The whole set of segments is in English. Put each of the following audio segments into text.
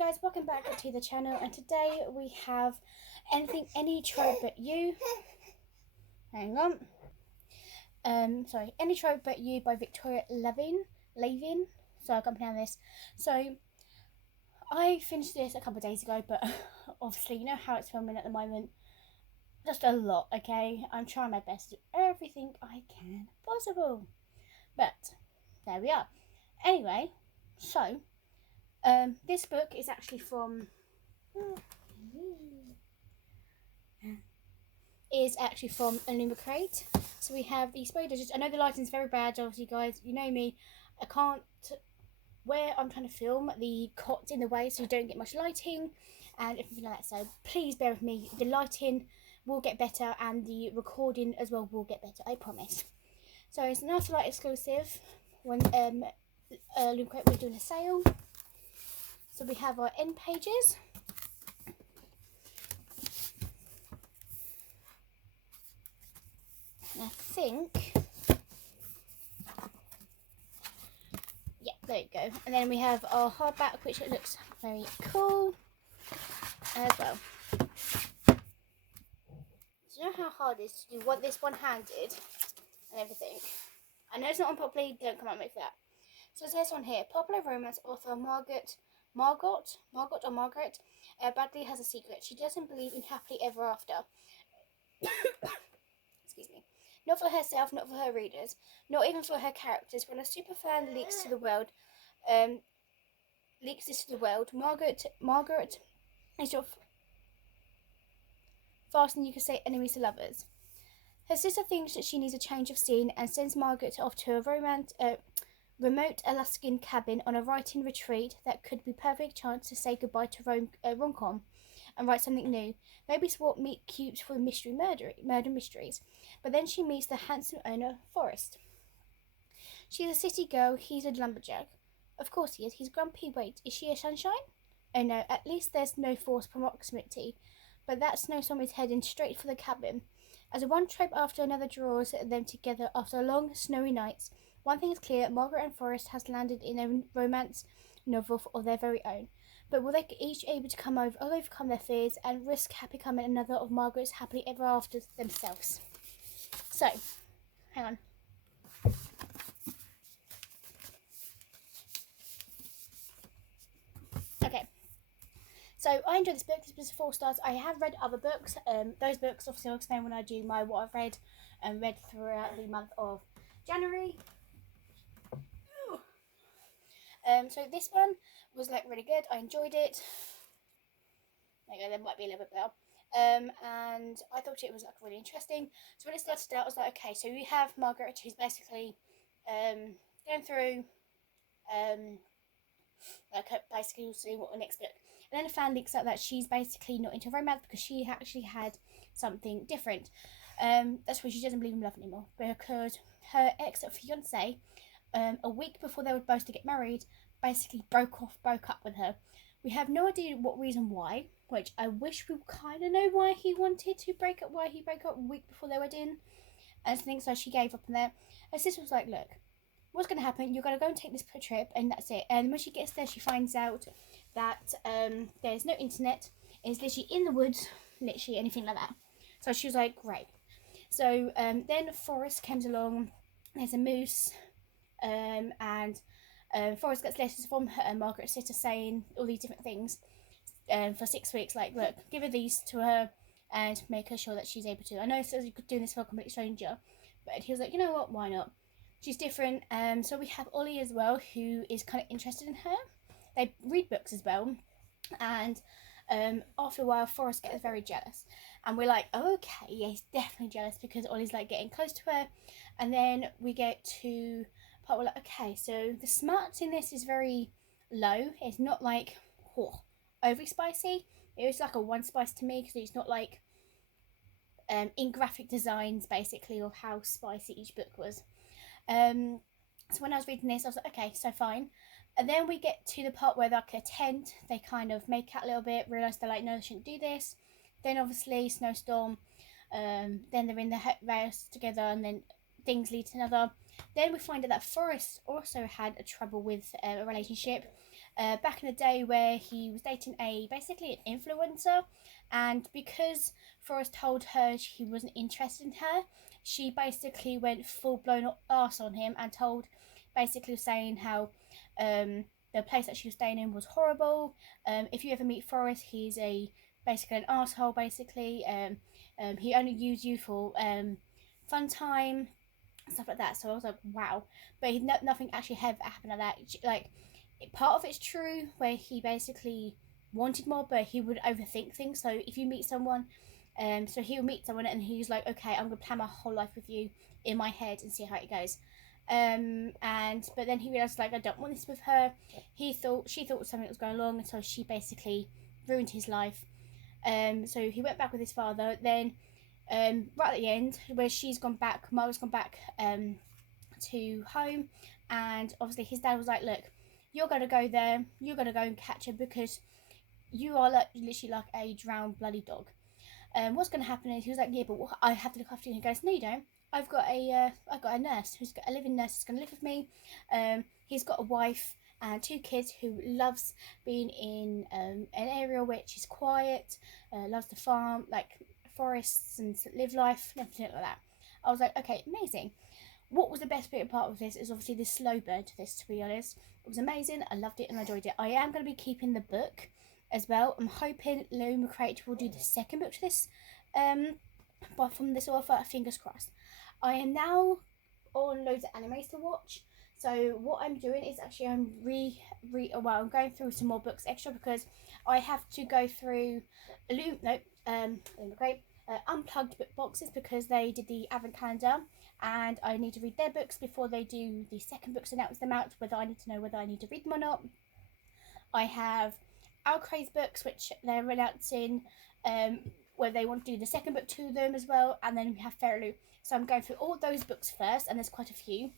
guys, welcome back to the channel, and today we have Any Trope But You. Hang on. Any Trope But You by Victoria Lavine. So I can't pronounce this. So I finished this a couple of days ago, but obviously you know how it's filming at the moment. Just a lot, okay? I'm trying my best to do everything I can possible. But there we are. Anyway, so this book is actually from Illumicrate. So we have the spoiler. I know the lighting's very bad, obviously, guys. You know me. I can't. Where I'm trying to film, the cot's in the way, so you don't get much lighting and everything like that. So please bear with me. The lighting will get better, and the recording as well will get better. I promise. So it's an Afterlight exclusive. When Illumicrate was doing a sale. So we have our end pages. I think, yeah, there you go. And then we have our hardback, which it looks very cool as well. Do you know how hard it is to do this one-handed and everything? I know it's not on properly, don't come out and make that. So it says on here, popular romance author Margaret Bradley has a secret. She doesn't believe in happily ever after. Excuse me. Not for herself, not for her readers, not even for her characters. When a superfan leaks this to the world, Margaret is your faster than you can say enemies to lovers. Her sister thinks that she needs a change of scene and sends Margaret off to a remote Alaskan cabin on a writing retreat that could be a perfect chance to say goodbye to rom-com and write something new. Maybe swap meet cute for murder mysteries. But then she meets the handsome owner, Forrest. She's a city girl, he's a lumberjack. Of course he is, he's grumpy. Wait, is she a sunshine? Oh no, at least there's no forced proximity. But that snowstorm is heading straight for the cabin. As one trope after another draws them together after long, snowy nights, one thing is clear, Margaret and Forrest has landed in a romance novel of their very own. But will they each able to overcome their fears and risk becoming another of Margaret's happily ever after themselves? So, hang on. Okay. So I enjoyed this book. This was 4 stars. I have read other books. Those books obviously I'll explain when I do my what I've read and read throughout the month of January. So this one was like really good. I enjoyed it. There you go, there might be a little bit better. And I thought it was like really interesting. So when it started out, I was like, okay, so we have Margaret, who's basically going through basically seeing what the next book. And then a fan leaks out that she's basically not into romance because she actually had something different. That's why she doesn't believe in love anymore, because her ex-fiance, a week before they were supposed to get married, basically broke up with her. We have no idea what reason why, which I wish we kind of know why he wanted to break up, why he broke up a week before their wedding. And I think so she gave up on there. Her sister was like, look, what's going to happen? You're going to go and take this trip, and that's it. And when she gets there, she finds out that there's no internet. It's literally in the woods, literally anything like that. So she was like, great. So then Forrest comes along. There's a moose, and Forrest gets letters from her, Margaret's sister, saying all these different things for 6 weeks. Like, look, give her these to her and make her sure that she's able to. I know it says you could do this for a complete stranger, but he was like, you know what, why not? She's different. So we have Ollie as well, who is kind of interested in her. They read books as well, and after a while, Forrest gets very jealous, and we're like, oh, okay, yeah, he's definitely jealous because Ollie's like getting close to her. And then we get to part where we're like, okay, so the smarts in this is very low. It's not like overly spicy. It was like a 1 spice to me, because it's not like in graphic designs basically of how spicy each book was. So when I was reading this, I was like, okay, so fine. And then we get to the part where they're like a tent. They kind of make out a little bit, realise they're like, no, they shouldn't do this. Then obviously snowstorm. Then they're in the house together, and then things lead to another. Then we find out that Forrest also had a trouble with a relationship. back in the day where he was dating basically an influencer, and because Forrest told her he wasn't interested in her, she basically went full blown arse on him and told, basically saying how the place that she was staying in was horrible. If you ever meet Forrest, he's basically an asshole. Basically, he only used you for fun time, stuff like that. So I was like, wow. But nothing actually ever happened like that. Like, part of it's true, where he basically wanted more, but he would overthink things. So if you meet someone, so he'll meet someone and he's like, okay, I'm gonna plan my whole life with you in my head and see how it goes. But then he realized, like, I don't want this with her. She thought something was going wrong, and so she basically ruined his life. So he went back with his father. Then, right at the end, where Mara's gone back to home, and obviously his dad was like, look, you're gonna go there, you're gonna go and catch her, because you are literally like a drowned bloody dog. What's gonna happen is, he was like, yeah, but I have to look after you. And he goes, no, you don't. I've got a nurse a living nurse who's gonna live with me. He's got a wife and 2 kids who loves being in an area which is quiet, loves to farm, like forests, and live life and everything like that. I was like, okay, amazing. What was the best bit part of this is obviously the slow burn to this, to be honest. It was amazing. I loved it and I enjoyed it. I am going to be keeping the book as well. I'm hoping Lavine will do the second book to this, but from this author, fingers crossed. I am now on loads of animes to watch. So what I'm doing is actually I'm I'm going through some more books extra, because I have to go through Unplugged book boxes, because they did the advent calendar, and I need to read their books before they do the second books, announce them out, whether I need to know whether I need to read them or not. I have Our Craze books, which they're announcing where they want to do the second book to them as well, and then we have Fairy. So I'm going through all those books first, and there's quite a few,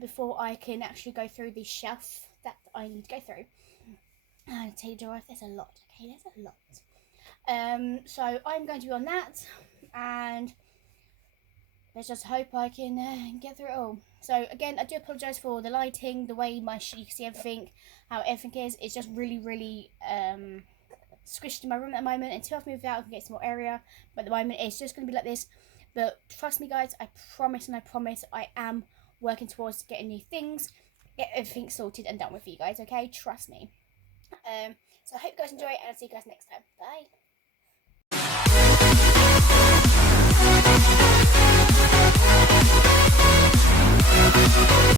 before I can actually go through the shelf that I need to go through. And I tell you, Dora, there's a lot. Okay, there's a lot. So I'm going to be on that, and let's just hope I can get through it all. So again, I do apologise for the lighting, the way you can see everything, how everything is. It's just really, really squished in my room at the moment. Until I've moved out, I can get some more area. But at the moment, it's just going to be like this. But trust me, guys, I promise I am working towards getting new things, get everything sorted and done with for you guys, okay? Trust me. So I hope you guys enjoy it, and I'll see you guys next time. Bye.